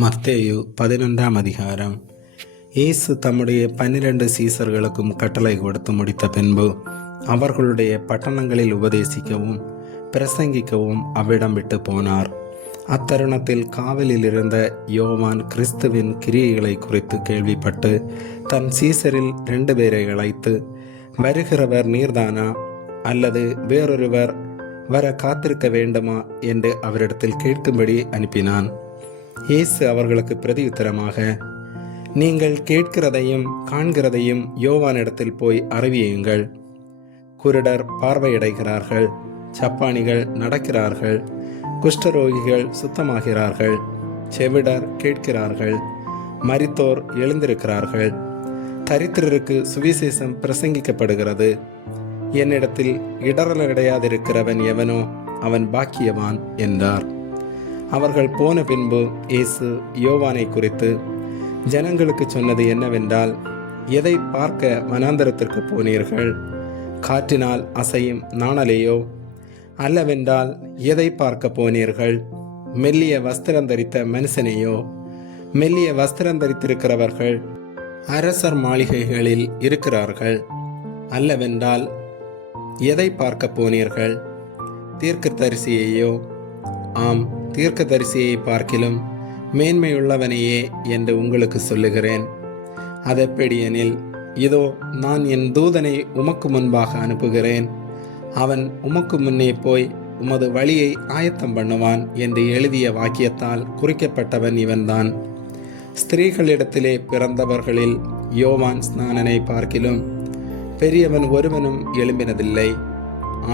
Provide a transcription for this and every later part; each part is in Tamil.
மத்தேயு 11 அதிகாரம். இயேசு தம்முடைய 12 சீசர்களுக்கும் கட்டளை கொடுத்து முடித்த பின்பு அவர்களுடைய பட்டணங்களில் உபதேசிக்கவும் பிரசங்கிக்கவும் அவ்விடம் விட்டு போனார். அத்தருணத்தில் காவலில் இருந்த யோவான் கிறிஸ்துவின் கிரியைகளை குறித்து கேள்விப்பட்டு தன் சீசரில் 2 பேரை அழைத்து, வருகிறவர் நீர்தானா அல்லது வேறொருவர் வர காத்திருக்க வேண்டுமா என்று அவரிடத்தில் கேட்கும்படி அனுப்பினான். இயேசு அவர்களுக்கு பிரதியுத்தரமாக, நீங்கள் கேட்கிறதையும் காண்கிறதையும் யோவானிடத்தில் போய் அறிவியுங்கள். குருடர் பார்வையடைகிறார்கள், சப்பானிகள் நடக்கிறார்கள், குஷ்டரோகிகள் சுத்தமாகிறார்கள், செவிடர் கேட்கிறார்கள், மரித்தோர் எழுந்திருக்கிறார்கள், தரித்திரருக்கு சுவிசேஷம் பிரசங்கிக்கப்படுகிறது. என்னிடத்தில் இடரலடையாதிருக்கிறவன் எவனோ அவன் பாக்கியவான் என்றார். அவர்கள் போன பின்பு இயேசு யோவானை குறித்து ஜனங்களுக்கு சொன்னது என்னவென்றால், எதை பார்க்க வனாந்தரத்திற்கு போனீர்கள்? காற்றினால் அசையும் நாணலையோ? அல்லவென்றால் எதை பார்க்க போனீர்கள்? மெல்லிய வஸ்திரம் தரித்த மனுஷனையோ? மெல்லிய வஸ்திரம் தரித்திருக்கிறவர்கள் அரசர் மாளிகைகளில் இருக்கிறார்கள். அல்லவென்றால் எதை பார்க்க போனீர்கள்? தீர்க்கதரிசியையோ? ஆம், தீர்க்கதரிசியை பார்க்கிலும் மேன்மையுள்ளவனையே என்று உங்களுக்கு சொல்லுகிறேன். அதெப்படியெனில், இதோ நான் என் தூதனை உமக்கு முன்பாக அனுப்புகிறேன். அவன் உமக்கு முன்னே போய் உமது வழியை ஆயத்தம் பண்ணுவான் என்று எழுதிய வாக்கியத்தால் குறிக்கப்பட்டவன் இவன்தான். ஸ்திரீகளிடத்திலே பிறந்தவர்களில் யோவான் ஸ்நானனை பார்க்கிலும் பெரியவன் ஒருவனும் எழும்பினதில்லை.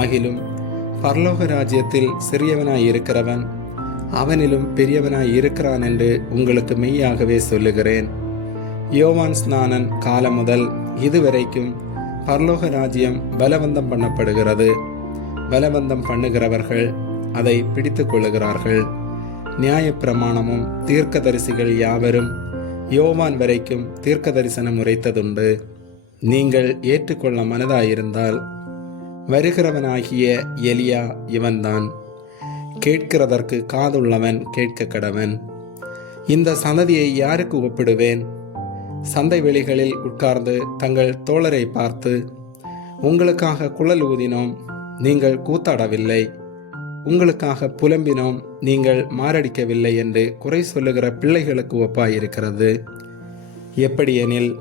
ஆகிலும் பரலோக ராஜ்யத்தில் சிறியவனாய் இருக்கிறவன் அவனிலும் பெரியவனாய் இருக்கிறான் என்று உங்களுக்கு மெய்யாகவே சொல்லுகிறேன். யோவான் ஸ்நானன் காலம் முதல் இதுவரைக்கும் பரலோக ராஜ்யம் பலவந்தம் பண்ணப்படுகிறது. பலவந்தம் பண்ணுகிறவர்கள் அதை பிடித்து கொள்ளுகிறார்கள். நியாயப்பிரமாணமும் தீர்க்கதரிசிகள் யாவரும் யோவான் வரைக்கும் தீர்க்க தரிசனம் உரைத்ததுண்டு. நீங்கள் ஏற்றுக்கொள்ள மனதாயிருந்தால் வருகிறவனாகிய எலியா இவன்தான். கேட்கிறதற்கு காதுள்ளவன் கேட்க கடவன். இந்த சந்ததியை யாருக்கு ஒப்பிடுவேன்? சந்தை வெளிகளில் உட்கார்ந்து தங்கள் தோழரை பார்த்து, உங்களுக்காக குழல் ஊதினோம், நீங்கள் கூத்தாடவில்லை, உங்களுக்காக புலம்பினோம், நீங்கள் மாரடிக்கவில்லை என்று குறை சொல்லுகிற பிள்ளைகளுக்கு ஒப்பாயிருக்கிறது. எப்படியெனில்,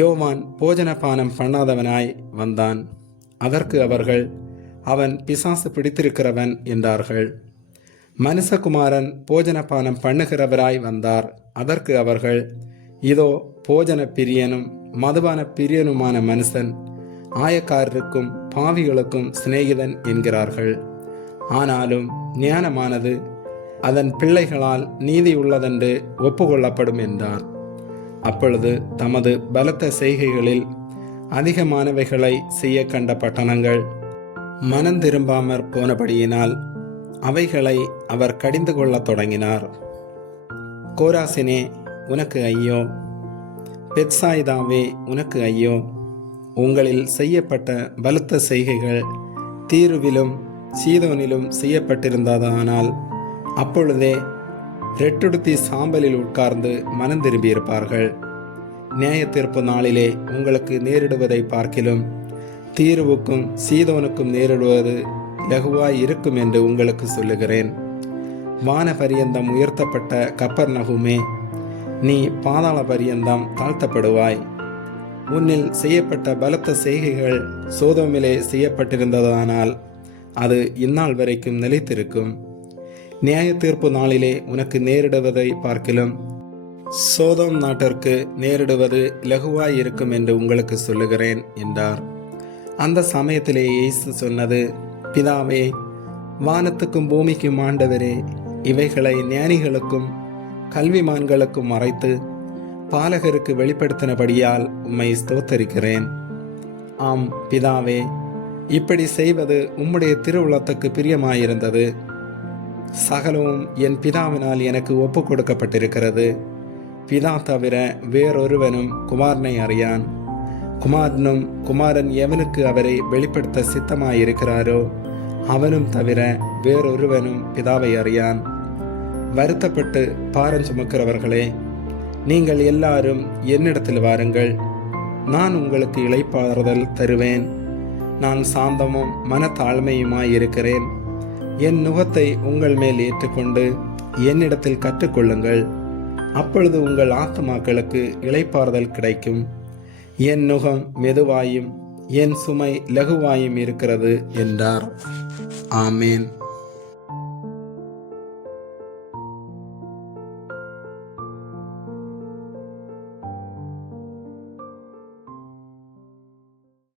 யோவான் போஜனபானம் பண்ணாதவனாய் வந்தான். அதற்கு அவர்கள், அவன் பிசாசு பிடித்திருக்கிறவன் என்றார்கள். மனுஷகுமாரன் போஜனபானம் பண்ணுகிறவராய் வந்தார். அதற்கு அவர்கள், இதோ போஜன பிரியனும் மதுபான பிரியனுமான மனுஷன் ஆயக்காரருக்கும் பாவிகளுக்கும் சிநேகிதன் என்கிறார்கள். ஆனாலும் ஞானமானது அதன் பிள்ளைகளால் நீதி உள்ளதென்று ஒப்புக்கொள்ளப்படும் என்றார். அப்பொழுது தமது பலத்த செய்கைகளில் அதிகமானவைகளை செய்ய கண்ட பட்டணங்கள் மனந்திரும்பாமற் போனபடியினால் அவைகளை அவர் கடிந்து கொள்ளத் தொடங்கினார். கோராசினே, உனக்கு ஐயோ! பெத்சாயிதாவே, உனக்கு ஐயோ! உங்களில் செய்யப்பட்ட பலத்த செய்கைகள் தீருவிலும் சீதோனிலும் செய்யப்பட்டிருந்ததானால் அப்பொழுதே ரெட்டுடுத்தி சாம்பலில் உட்கார்ந்து மனந்திரும்பியிருப்பார்கள். நியாய தீர்ப்பு நாளிலே உங்களுக்கு நேரிடுவதை பார்க்கிலும் தீருவுக்கும் சீதோனுக்கும் நேரிடுவது லகுவாய் இருக்கும் என்று உங்களுக்கு சொல்லுகிறேன். வான பரியந்தம் உயர்த்தப்பட்ட கப்பர்நகூமே, நீ பாதாள பரியந்தம் தாழ்த்தப்படுவாய். உன்னில் செய்யப்பட்ட பலத்த செய்கைகள் சோதோமிலே செய்யப்பட்டிருந்ததானால் அது இந்நாள் வரைக்கும் நிலைத்திருக்கும். நியாய தீர்ப்பு நாளிலே உனக்கு நேரிடுவதை பார்க்கிலும் சோதோம் நாட்டிற்கு நேரிடுவது லகுவாய் இருக்கும் என்று உங்களுக்கு சொல்லுகிறேன் என்றார். அந்த சமயத்திலே இயேசு சொன்னது, பிதாவே, வானத்துக்கும் பூமிக்கும் ஆண்டவரே, இவைகளை ஞானிகளுக்கும் கல்விமான்களுக்கும் மறைத்து பாலகருக்கு வெளிப்படுத்தினபடியால் உம்மை ஸ்தோத்தரிக்கிறேன். ஆம் பிதாவே, இப்படி செய்வது உம்முடைய திருவுளத்துக்கு பிரியமாயிருந்தது. சகலமும் என் பிதாவினால் எனக்கு ஒப்பு கொடுக்கப்பட்டிருக்கிறது. பிதா தவிர வேறொருவனும் குமாரனை அறியான். குமாரனும் குமாரன் எவனுக்கு அவரை வெளிப்படுத்த சித்தமாயிருக்கிறாரோ அவனும் தவிர வேறொருவனும் பிதாவை அறியான். வருத்தப்பட்டு பாரம் சுமக்கிறவர்களே, நீங்கள் எல்லாரும் என்னிடத்தில் வாருங்கள், நான் உங்களுக்கு இளைப்பாறுதல் தருவேன். நான் சாந்தமும் மனத்தாழ்மையுமாயிருக்கிறேன். என் நுகத்தை உங்கள் மேல் ஏற்றுக்கொண்டு என்னிடத்தில் கற்றுக்கொள்ளுங்கள், அப்பொழுது உங்கள் ஆத்துமாக்களுக்கு இளைப்பாறுதல் கிடைக்கும். என் நுகம் மெதுவாயும் என் சுமை லகுவாயும் இருக்கிறது என்றார். ஆமேன்.